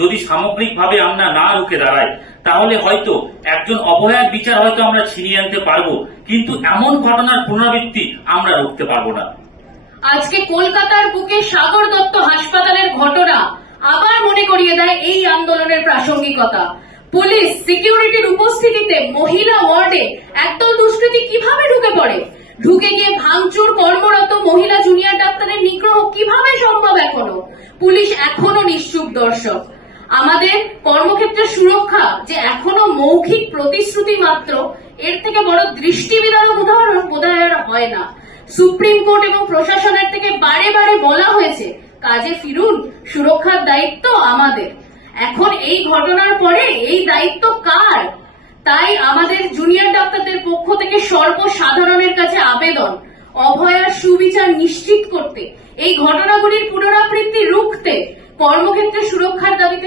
যদি সামগ্রিকভাবে আমরা না রুখে দাঁড়াই তাহলে হয়তো একজন অবহেলার বিচার হয়তো আমরা ছিনিয়ে আনতে পারবো, কিন্তু এমন ঘটনার পুনরাবৃত্তি আমরা রুখতে পারবো না। আজকে কলকাতার বুকে সাগর দত্ত হাসপাতালের ঘটনা আবার মনে করিয়ে দেয় এই আন্দোলনের প্রাসঙ্গিকতা। পুলিশ সিকিউরিটির উপস্থিতিতে মহিলা ওয়ার্ডে একদল দুষ্কৃতী কিভাবে ঢুকে পড়ে, ঢুকে গিয়ে ভাঙচুর কর্মরত মহিলা জুনিয়র ডাক্তারের নিগ্রহ কিভাবে সম্ভব এখনো? পুলিশ এখনো নিশ্চুপ দর্শক। আমাদের কর্মক্ষেত্রের সুরক্ষা যে এখনো মৌখিক প্রতিশ্রুতি মাত্র, এর থেকে বড় দৃষ্টিবিদারক উদাহরণ বোধহয় আর হয় না। সুপ্রিম কোর্ট এবং প্রশাসনের থেকে বারে বারে বলা হয়েছে কাজে ফিরুন, সুরক্ষার দায়িত্ব আমাদের। এখন এই ঘটনার পরে এই দায়িত্ব কার? তাই আমাদের জুনিয়র ডাক্তারদের পক্ষ থেকে সর্বসাধারণের কাছে আবেদন, অভয়ার সুবিচার নিশ্চিত করতে, এই ঘটনাগুলির পুনরাবৃত্তি রুখতে, কর্মক্ষেত্রে সুরক্ষার দাবিতে